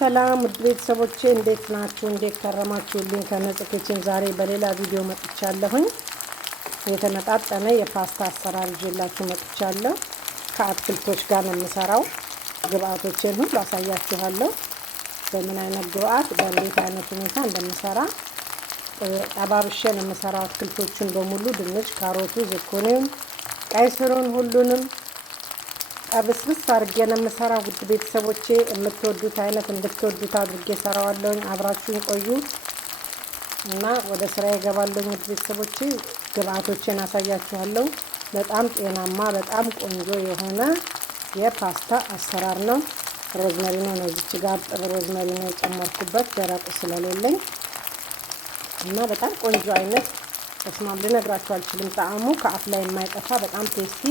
ሰላም ውድ ቤተሰቦቼ እንዴት ናችሁ? እንዴት ከረማችሁልኝ? ከነጽ ኪችን ዛሬ በሌላ ቪዲዮ መጥቻለሁኝ። የተመጣጠነ የፓስታ አሰራር ይዤላችሁ መጥቻለሁ። ከአትክልቶች ጋር ነው የምሰራው። ግብአቶችን ሁሉ አሳያችኋለሁ። በምን አይነት ግብአት በእንዴት አይነት ሁኔታ እንደምሰራ ጠባብሼ ነው የምሰራው። አትክልቶቹን በሙሉ ድንች፣ ካሮቱ፣ ዝኩኒውን፣ ቀይ ስሩን ሁሉንም አብስብስ አድርጌ ነው የምሰራው። ውድ ቤተሰቦቼ የምትወዱት አይነት እንድትወዱት አድርጌ ሰራዋለሁ። አብራችሁን ቆዩ እና ወደ ስራ ይገባለሁ። ውድ ቤተሰቦቼ ግብአቶችን አሳያችኋለሁ። በጣም ጤናማ በጣም ቆንጆ የሆነ የፓስታ አሰራር ነው። ሮዝመሪ ነው እዚች ጋር ጥብ ሮዝመሪ ነው የጨመርኩበት ደረቁ ስለሌለኝ እና በጣም ቆንጆ አይነት ተስማም ልነግራችሁ አልችልም። ጣዕሙ ከአፍ ላይ የማይጠፋ በጣም ቴስቲ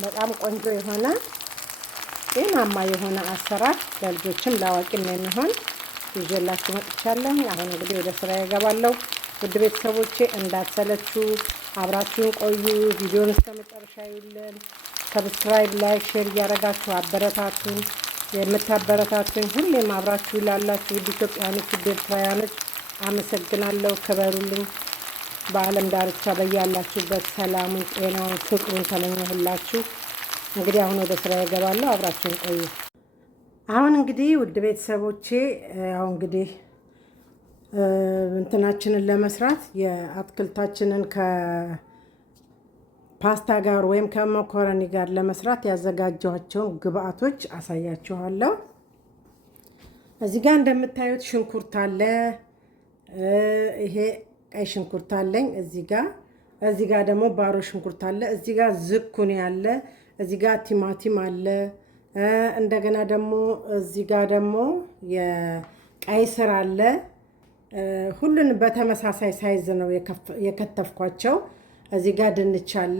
በጣም ቆንጆ የሆነ ጤናማ የሆነ አሰራር ለልጆችም ለአዋቂም የሚሆን ይዤላችሁ መጥቻለሁ። አሁን እንግዲህ ወደ ስራ ይገባለሁ። ውድ ቤተሰቦቼ እንዳትሰለቹ አብራችሁን ቆዩ። ቪዲዮውን እስከ መጨረሻ ይዩልን። ሰብስክራይብ፣ ላይክ፣ ሼር እያደረጋችሁ አበረታቱን። የምታበረታቱኝ ሁሌም አብራችሁ ላላችሁ ውድ ኢትዮጵያኖች፣ ውድ ኤርትራውያኖች አመሰግናለሁ። ክበሩልኝ። በዓለም ዳርቻ በያላችሁበት ሰላሙን፣ ጤናውን፣ ፍቅሩን ተመኘሁላችሁ። እንግዲህ አሁን ወደ ስራ ይገባለሁ። አብራችሁን ቆዩ። አሁን እንግዲህ ውድ ቤተሰቦቼ ያው እንግዲህ እንትናችንን ለመስራት የአትክልታችንን ከፓስታ ጋር ወይም ከመኮረኒ ጋር ለመስራት ያዘጋጀኋቸውን ግብአቶች አሳያችኋለሁ። እዚህ ጋር እንደምታዩት ሽንኩርት አለ። ይሄ ቀይ ሽንኩርት አለኝ እዚህ ጋር ደግሞ ባሮ ሽንኩርት አለ። እዚህ ጋር ዝኩኒ አለ። እዚህ ጋር ቲማቲም አለ። እንደገና ደግሞ እዚህ ጋር ደግሞ የቀይ ስር አለ። ሁሉን በተመሳሳይ ሳይዝ ነው የከተፍኳቸው። እዚህ ጋር ድንች አለ።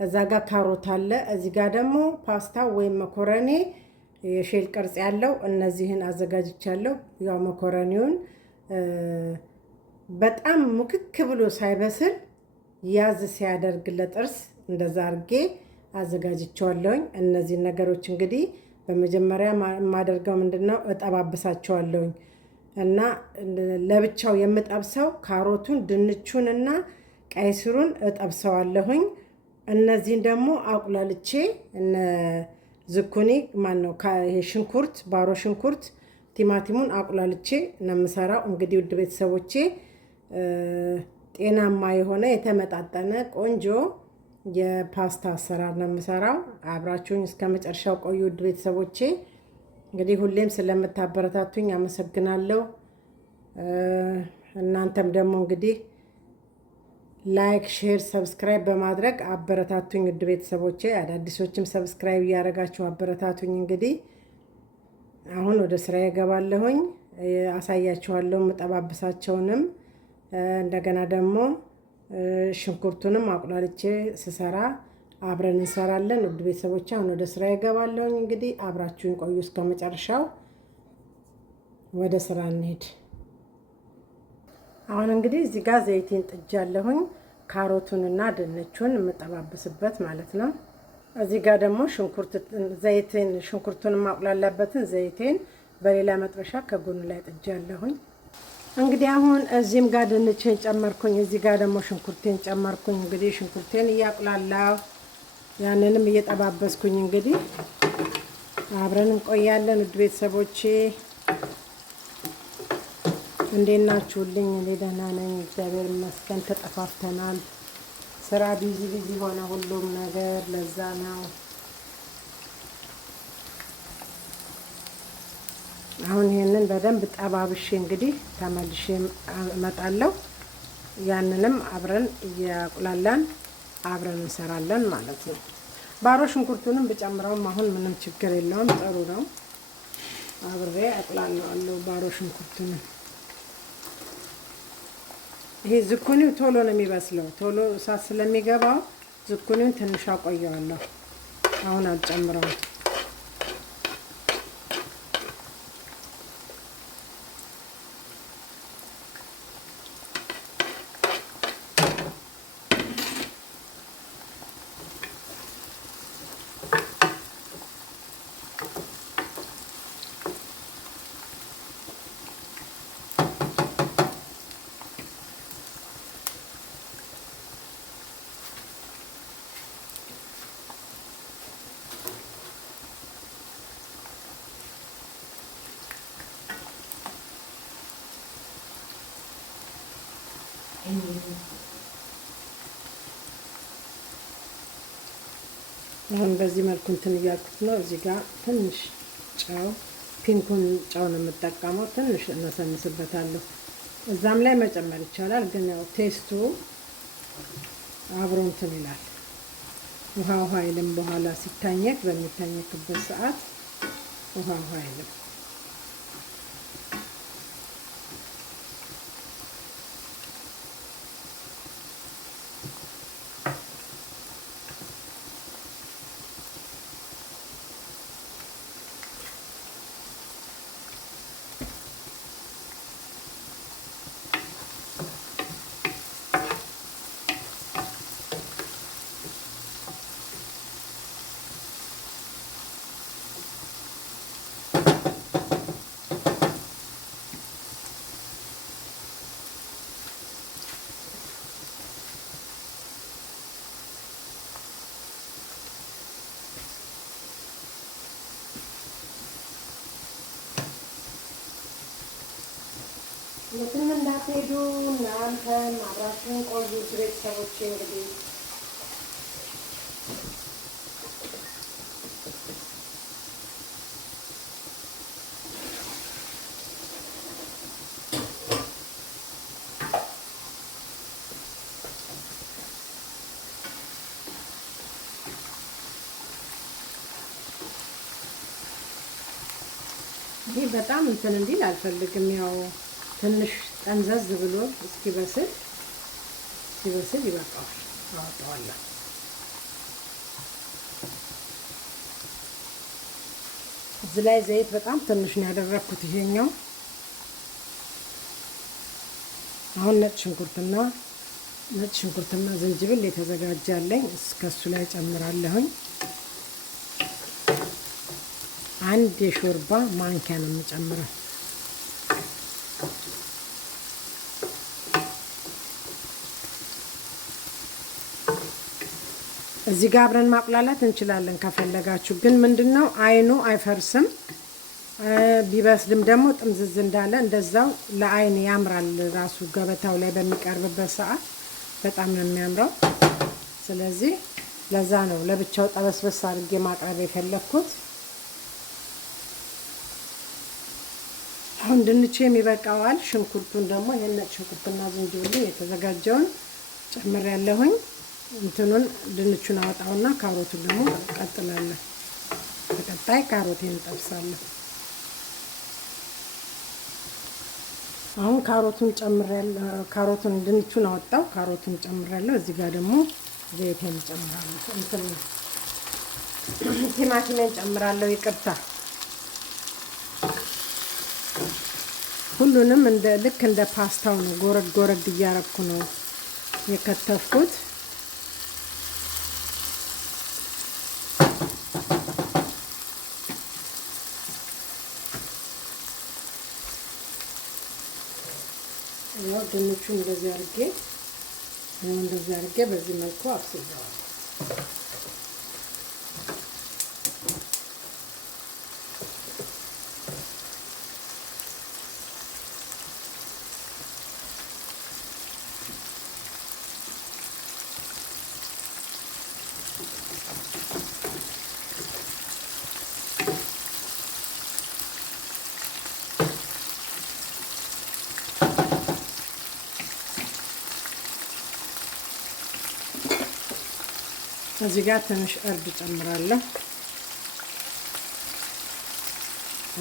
እዛ ጋር ካሮት አለ። እዚህ ጋር ደግሞ ፓስታ ወይም መኮረኒ የሼል ቅርጽ ያለው እነዚህን አዘጋጅቻለሁ። ያው መኮረኒውን በጣም ሙክክ ብሎ ሳይበስል ያዝ ሲያደርግ ለጥርስ እንደዛ አርጌ አዘጋጅቸዋለሁኝ። እነዚህ ነገሮች እንግዲህ በመጀመሪያ የማደርገው ምንድነው እጠባብሳቸዋለሁኝ እና ለብቻው የምጠብሰው ካሮቱን፣ ድንቹን እና ቀይ ስሩን እጠብሰዋለሁኝ። እነዚህን ደግሞ አቁላልቼ እነ ዝኩኒ ሽንኩርት፣ ባሮ ሽንኩርት፣ ቲማቲሙን አቁላልቼ ነው የምሰራው። እንግዲህ ውድ ቤተሰቦቼ ጤናማ የሆነ የተመጣጠነ ቆንጆ የፓስታ አሰራር ነው የምሰራው። አብራችሁኝ እስከ መጨረሻው ቆዩ ውድ ቤተሰቦቼ። እንግዲህ ሁሌም ስለምታበረታቱኝ አመሰግናለሁ። እናንተም ደግሞ እንግዲህ ላይክ፣ ሼር፣ ሰብስክራይብ በማድረግ አበረታቱኝ ውድ ቤተሰቦቼ። አዳዲሶችም ሰብስክራይብ እያደረጋችሁ አበረታቱኝ። እንግዲህ አሁን ወደ ስራ ይገባለሁኝ። አሳያችኋለሁ የምጠባብሳቸውንም እንደገና ደግሞ ሽንኩርቱንም አቁላልቼ ስሰራ አብረን እንሰራለን ውድ ቤተሰቦቼ። አሁን ወደ ስራ ይገባለሁኝ። እንግዲህ አብራችሁን ቆዩ እስከ መጨረሻው። ወደ ስራ እንሄድ። አሁን እንግዲህ እዚህ ጋር ዘይቴን ጥጃለሁኝ፣ ካሮቱንና ድንቹን የምጠባብስበት ማለት ነው። እዚህ ጋር ደግሞ ሽንኩርቱን ማቁላላበትን ዘይቴን በሌላ መጥበሻ ከጎኑ ላይ ጥጃለሁኝ። እንግዲህ አሁን እዚህም ጋር ድንቼን ጨመርኩኝ፣ እዚህ ጋር ደግሞ ሽንኩርቴን ጨመርኩኝ። እንግዲህ ሽንኩርቴን እያቁላላው ያንንም እየጠባበስኩኝ እንግዲህ አብረን እንቆያለን ውድ ቤተሰቦቼ። እንዴት ናችሁልኝ? እኔ ደህና ነኝ እግዚአብሔር ይመስገን። ተጠፋፍተናል። ስራ ቢዚ ሆነ ሁሉም ነገር፣ ለዛ ነው። አሁን ይሄንን በደንብ ጠባብሼ እንግዲህ ተመልሼ እመጣለሁ። ያንንም አብረን እያቁላላን አብረን እንሰራለን ማለት ነው። ባሮ ሽንኩርቱንም ብጨምረውም አሁን ምንም ችግር የለውም፣ ጥሩ ነው። አብሬ አቁላለዋለሁ ባሮ ሽንኩርቱንም። ይሄ ዝኩኒው ቶሎ ነው የሚበስለው፣ ቶሎ እሳት ስለሚገባው ዝኩኒውን ትንሽ አቆየዋለሁ። አሁን አልጨምረውም። አሁን በዚህ መልኩ እንትን እያልኩት ነው። እዚህ ጋር ትንሽ ጨው፣ ፒንኩን ጨው ነው የምጠቀመው። ትንሽ እነሰንስበታለሁ። እዛም ላይ መጨመር ይቻላል፣ ግን ያው ቴስቱ አብሮ እንትን ይላል። ውሃ አይልም። በኋላ ሲታኘክ በሚታኘክበት ሰዓት ውሃ አይልም። የትም እንዳትሄዱ እናንተም አብራችሁን ቆዩ ቤተሰቦቼ። እንግዲህ ይህ በጣም እንትን እንዲል አልፈልግም። ያው ትንሽ ጠንዘዝ ብሎ ሲበስል ይበቃዋል። አወጣዋለሁ። እዚህ ላይ ዘይት በጣም ትንሽ ነው ያደረኩት። ይሄኛው አሁን ነጭ ሽንኩርትና ዝንጅብል የተዘጋጃለኝ እስከሱ ላይ ጨምራለሁኝ። አንድ የሾርባ ማንኪያ ነው የምጨምረው። እዚህ ጋር አብረን ማቁላላት እንችላለን ከፈለጋችሁ። ግን ምንድነው አይኑ አይፈርስም። ቢበስልም ደግሞ ጥምዝዝ እንዳለ እንደዛው ለአይን ያምራል። ራሱ ገበታው ላይ በሚቀርብበት ሰዓት በጣም ነው የሚያምረው። ስለዚህ ለዛ ነው ለብቻው ጠበስበስ አድርጌ ማቅረብ የፈለኩት። አሁን ድንቼም ይበቃዋል። ሽንኩርቱን ደግሞ የነጭ ሽንኩርትና ዝንጅብል የተዘጋጀውን ጨምሬያለሁኝ። እንትኑን ድንቹን አወጣውና ካሮቱን ደግሞ ቀጥላለሁ። በቀጣይ ካሮቴን እንጠብሳለሁ። አሁን ካሮቱን ጨምሬያለሁ። ካሮቱን ድንቹን አወጣው፣ ካሮቱን ጨምሬያለሁ። እዚህ ጋር ደግሞ ዘይቴን ጨምራለሁ። ቲማቲሜን ጨምራለሁ። ይቅርታ፣ ሁሉንም ልክ እንደ ፓስታው ነው ጎረድ እያረኩ ነው የከተፍኩት። ያው ድንቹ እንደዚህ አድርጌ በዚህ መልኩ አብስለዋለሁ። እዚህ ጋር ትንሽ እርድ ጨምራለሁ።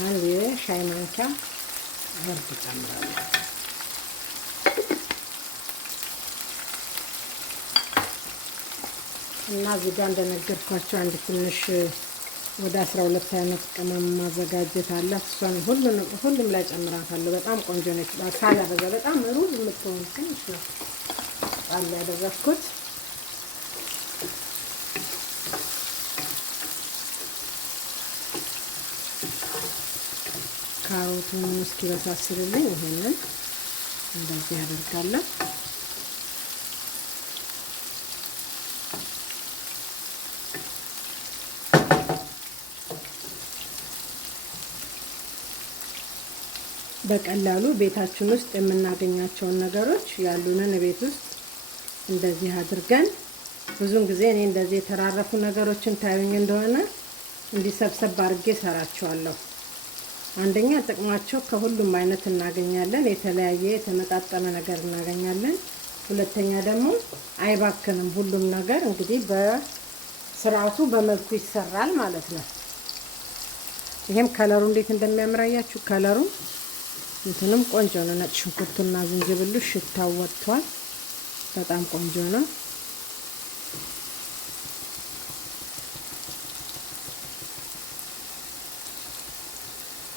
አንድ የሻይ ማንኪያ እርድ ጨምራለሁ። እና እዚህ ጋር እንደነገርኳችሁ አንድ ትንሽ ወደ 12 አይነት ቅመም ማዘጋጀት አላት። እሷን ሁሉም ላይ ጨምራታለሁ። በጣም ቆንጆ ነች። ሳላበዛ በጣም ሩዝ የምትሆን ትንሽ ጣል ያደረኩት። ካሮቱን እስኪበሳስልልኝ ይሄንን እንደዚህ አደርጋለሁ። በቀላሉ ቤታችን ውስጥ የምናገኛቸውን ነገሮች ያሉንን ቤት ውስጥ እንደዚህ አድርገን ብዙን ጊዜ እኔ እንደዚህ የተራረፉ ነገሮችን ታዩኝ እንደሆነ እንዲሰብሰብ አድርጌ ሰራቸዋለሁ። አንደኛ ጥቅማቸው ከሁሉም አይነት እናገኛለን፣ የተለያየ የተመጣጠነ ነገር እናገኛለን። ሁለተኛ ደግሞ አይባክንም። ሁሉም ነገር እንግዲህ በስርዓቱ በመልኩ ይሰራል ማለት ነው። ይሄም ከለሩ እንዴት እንደሚያምራያችሁ ከለሩ እንትንም ቆንጆ ነው። ነጭ ሽንኩርቱና ዝንጅብሉ ሽታው ወጥቷል። በጣም ቆንጆ ነው።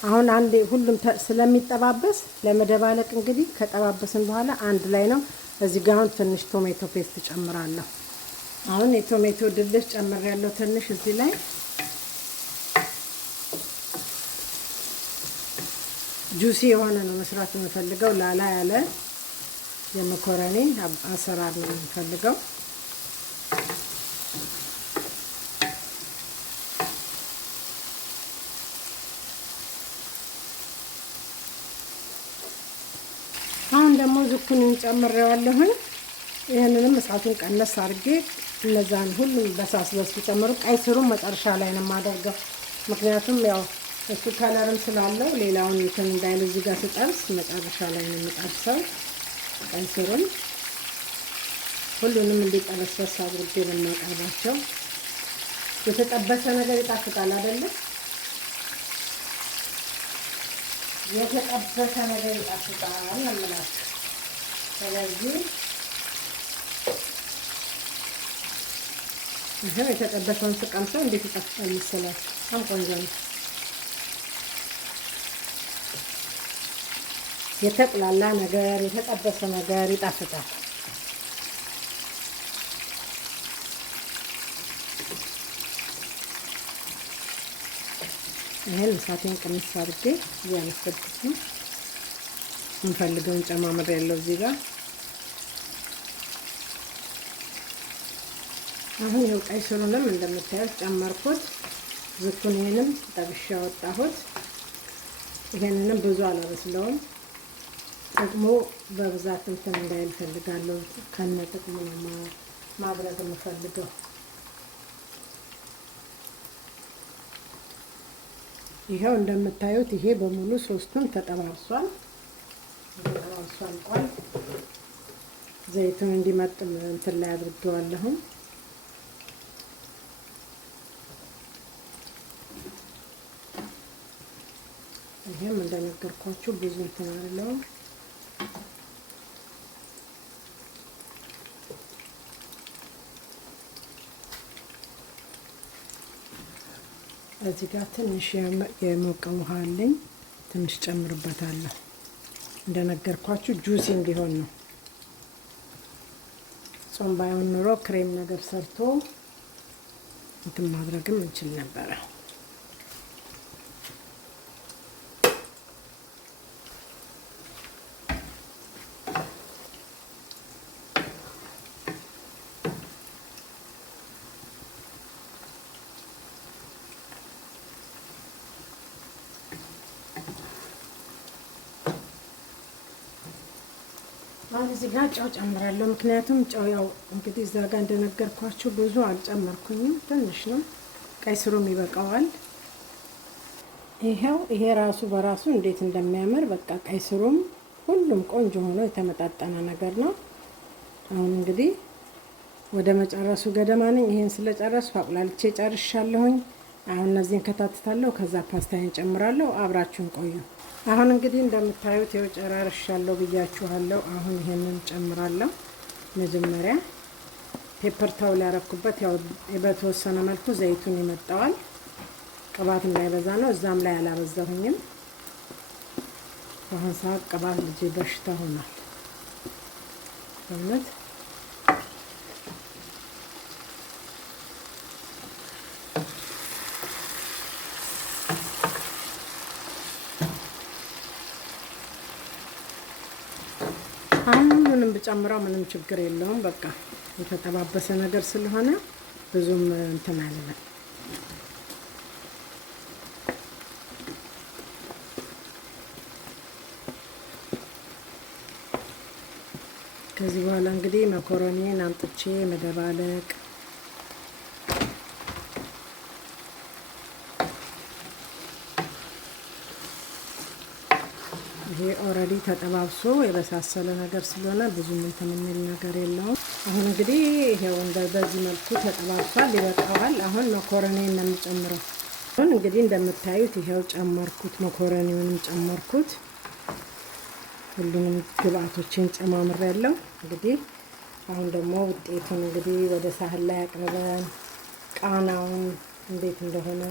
አሁን አንዴ ሁሉም ስለሚጠባበስ ለመደባለቅ እንግዲህ ከጠባበስን በኋላ አንድ ላይ ነው። እዚህ ጋር አሁን ትንሽ ቶሜቶ ፔስት ጨምራለሁ። አሁን የቶሜቶ ድልህ ጨምሬያለሁ ትንሽ እዚህ ላይ ጁሲ የሆነ ነው መስራት የምፈልገው። ላላ ያለ የመኮረኒ አሰራር ነው የምፈልገው። አሁን ደግሞ ዝኩኒን ጨምሬዋለሁኝ። ይሄንንም እሳቱን ቀነስ አድርጌ እነዛን ሁሉም በሳስ ጨምሩ። ቀይ ስሩን መጨረሻ ላይ ነው የማደርገው፣ ምክንያቱም ያው እሱ ከለርም ስላለው ሌላውን እንትን እንዳይል እዚህ ጋር ስጠብስ መጨረሻ ላይ ነው የምጠብሰው። ቀይ ስሩን ሁሉንም እንዲጠበስበስ አድርጌ በማቀርባቸው። የተጠበሰ ነገር ይጣፍጣል አይደለ? የተጠበሰ ነገር ይጣፍጣል ነው የምላችሁ። ስለዚህ ይሄው የተጠበሰውን ስቀምሰው እንዴት ይጣፍጣል መሰላችሁ? በጣም ቆንጆ ነው። የተጥላላ ነገር የተጠበሰ ነገር ይጣፍጣል። ይሄን እሳቴን ቅንስ አድርጌ እያነሰድኩት ነው። የምፈልገውን ጨማምር ያለው እዚህ ጋር አሁን ይኸው ቀይ ስሩንም እንደምታዩት ጨመርኩት። ዝኩኒንም ጠብሼ አወጣሁት። ይሄንንም ብዙ አላበስለውም። ጥቅሙ በብዛት እንትን እንዳይል ፈልጋለሁ። ከነ ጥቅሙ ነው ማብረድ የምፈልገው። ይሄው እንደምታዩት ይሄ በሙሉ ሶስቱም ተጠባብሷል። ቆይ ዘይቱን እንዲመጥ እንትን ላይ አድርጌዋለሁ። ይሄም እንደነገርኳችሁ ብዙ እንትን አለው። እዚህ ጋር ትንሽ የሞቀ ውሃ አለኝ፣ ትንሽ ጨምርበታለሁ። እንደነገርኳችሁ ጁሲ እንዲሆን ነው። ጾም ባይሆን ኑሮ ክሬም ነገር ሰርቶ እንትን ማድረግም እንችል ነበረ። አሁን እዚህ ጋር ጨው ጨምራለሁ። ምክንያቱም ጨው ያው እንግዲህ እዛ ጋር እንደነገርኳችሁ ብዙ አልጨመርኩኝም፣ ትንሽ ነው። ቀይ ስሩም ይበቃዋል። ይሄው ይሄ ራሱ በራሱ እንዴት እንደሚያምር በቃ ቀይ ስሩም ሁሉም ቆንጆ ሆኖ የተመጣጠነ ነገር ነው። አሁን እንግዲህ ወደ መጨረሱ ገደማ ነኝ። ይሄን ስለጨረስኩ አቁላልቼ ጨርሻለሁኝ። አሁን እነዚህን ከታትታለሁ፣ ከዛ ፓስታዬን ጨምራለሁ። አብራችሁን ቆዩ። አሁን እንግዲህ እንደምታዩት ይኸው ጨራርሻለሁ ብያችኋለሁ። አሁን ይሄንን ጨምራለሁ። መጀመሪያ ፔፐር ታውል ያረኩበት ያው በተወሰነ መልኩ ዘይቱን ይመጣዋል። ቅባት እንዳይበዛ ነው። እዛም ላይ አላበዛሁኝም። አሁን ሰዓት ቅባት ልጅ በሽታ ሆኗል በእውነት። አሁን ሁሉንም ብጨምረው ምንም ችግር የለውም። በቃ የተጠባበሰ ነገር ስለሆነ ብዙም እንትን አይደለም። ከዚህ በኋላ እንግዲህ መኮረኒን አምጥቼ መደባለቅ ይሄ ኦልሬዲ ተጠባብሶ የበሳሰለ ነገር ስለሆነ ብዙም እንትን የሚል ነገር የለውም። አሁን እንግዲህ ይሄው በዚህ መልኩ ተጠባብሷል፣ ይበቃዋል። አሁን መኮረኒን ነው የምጨምረው። አሁን እንግዲህ እንደምታዩት ይሄው ጨመርኩት፣ መኮረኒውንም ጨመርኩት። ሁሉንም ግብአቶችን ጨማምሬያለሁ። እንግዲህ አሁን ደግሞ ውጤቱን እንግዲህ ወደ ሳህን ላይ አቅርበን ቃናውን እንዴት እንደሆነ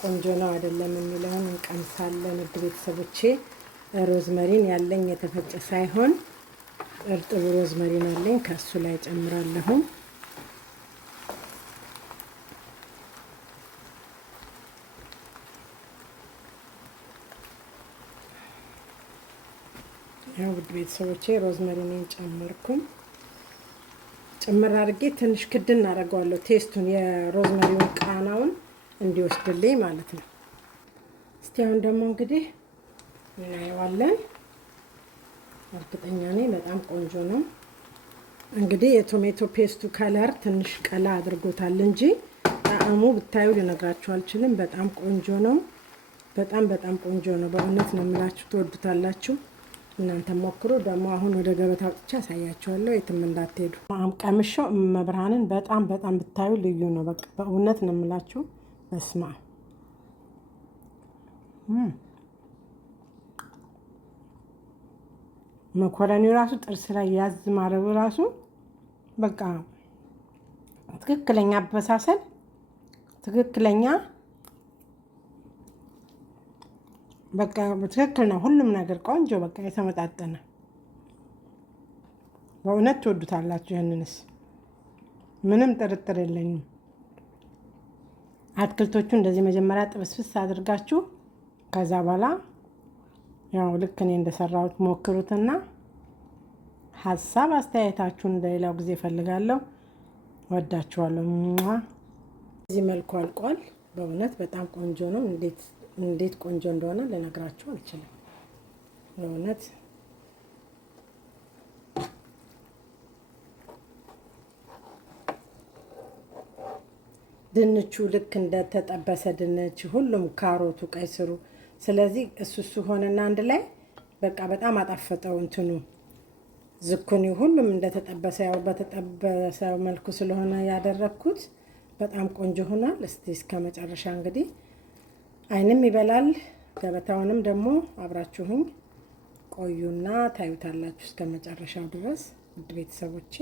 ቆንጆ ነው አይደለም የሚለውን እንቀምሳለን። ውድ ቤተሰቦቼ ሮዝመሪን ያለኝ የተፈጨ ሳይሆን እርጥብ ሮዝመሪን አለኝ፣ ከሱ ላይ ጨምራለሁ። ያው ውድ ቤተሰቦቼ ሮዝመሪን ጨመርኩኝ። ጭምር አድርጌ ትንሽ ክድን እናደርገዋለሁ፣ ቴስቱን የሮዝመሪውን ቃናውን እንዲወስድልኝ ማለት ነው። እስቲ አሁን ደግሞ እንግዲህ እናየዋለን። እርግጠኛ ነኝ በጣም ቆንጆ ነው። እንግዲህ የቶሜቶ ፔስቱ ከለር ትንሽ ቀላ አድርጎታል እንጂ ጣዕሙ ብታዩ ልነግራችሁ አልችልም። በጣም ቆንጆ ነው። በጣም ቆንጆ ነው። በእውነት ነው የምላችሁ፣ ትወዱታላችሁ። እናንተ ሞክሩ። ደግሞ አሁን ወደ ገበታ አውጥቼ አሳያችኋለሁ። የትም እንዳትሄዱ። ቀምሼው መብርሃንን በጣም ብታዩ ልዩ ነው። በቃ በእውነት ነው የምላችሁ። በስማ መኮረኒው ራሱ ጥርስ ላይ ያዝ ማረቡ ራሱ በቃ ትክክለኛ አበሳሰል፣ ትክክለኛ በቃ ትክክል ነው። ሁሉም ነገር ቆንጆ በቃ የተመጣጠነ። በእውነት ትወዱታላችሁ። ይህንንስ ምንም ጥርጥር የለኝም። አትክልቶቹ እንደዚህ መጀመሪያ ጥብስብስ አድርጋችሁ ከዛ በኋላ ያው ልክ እኔ እንደሰራሁት ሞክሩትና ሀሳብ አስተያየታችሁን በሌላው ጊዜ እፈልጋለሁ። ወዳችኋለሁ። እዚህ መልኩ አልቋል። በእውነት በጣም ቆንጆ ነው። እንዴት ቆንጆ እንደሆነ ልነግራችሁ አልችልም። በእውነት ድንቹ ልክ እንደተጠበሰ ድንች፣ ሁሉም ካሮቱ፣ ቀይ ስሩ። ስለዚህ እሱ ሆነና አንድ ላይ በቃ በጣም አጣፈጠው። እንትኑ ዝኩኒ ሁሉም እንደተጠበሰ ያው በተጠበሰ መልኩ ስለሆነ ያደረኩት በጣም ቆንጆ ሆኗል። እስቲ እስከ መጨረሻ እንግዲህ አይንም ይበላል። ገበታውንም ደግሞ አብራችሁኝ ቆዩና ታዩታላችሁ እስከ መጨረሻው ድረስ ውድ ቤተሰቦቼ።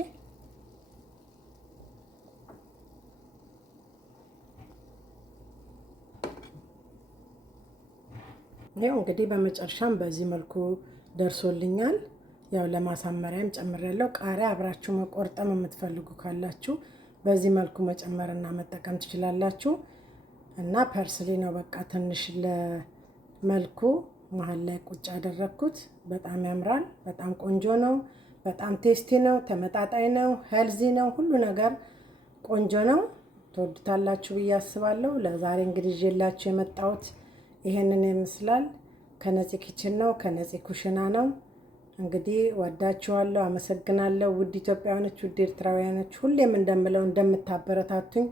ያው እንግዲህ በመጨረሻም በዚህ መልኩ ደርሶልኛል። ያው ለማሳመሪያም ጨምሬያለሁ። ቃሪያ አብራችሁ መቆርጠም የምትፈልጉ ካላችሁ በዚህ መልኩ መጨመርና መጠቀም ትችላላችሁ። እና ፐርስሊ ነው በቃ ትንሽ ለመልኩ መሀል ላይ ቁጭ ያደረኩት። በጣም ያምራል። በጣም ቆንጆ ነው። በጣም ቴስቲ ነው። ተመጣጣኝ ነው። ሄልዚ ነው። ሁሉ ነገር ቆንጆ ነው። ትወዱታላችሁ ብዬ አስባለሁ። ለዛሬ እንግዲህ ይዤላችሁ የመጣሁት ይሄንን ይመስላል። ከነፂ ኪችን ነው፣ ከነፂ ኩሽና ነው። እንግዲህ ወዳችኋለሁ፣ አመሰግናለሁ። ውድ ኢትዮጵያውያኖች፣ ውድ ኤርትራውያኖች ሁሌም እንደምለው እንደምታበረታቱኝ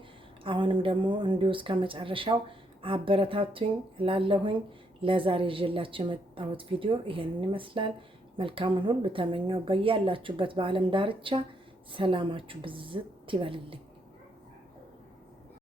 አሁንም ደግሞ እንዲሁ እስከ መጨረሻው አበረታቱኝ እላለሁኝ። ለዛሬ ይዤላችሁ የመጣሁት ቪዲዮ ይሄንን ይመስላል። መልካምን ሁሉ ተመኘው። በያላችሁበት በዓለም ዳርቻ ሰላማችሁ ብዝት ይበልልኝ።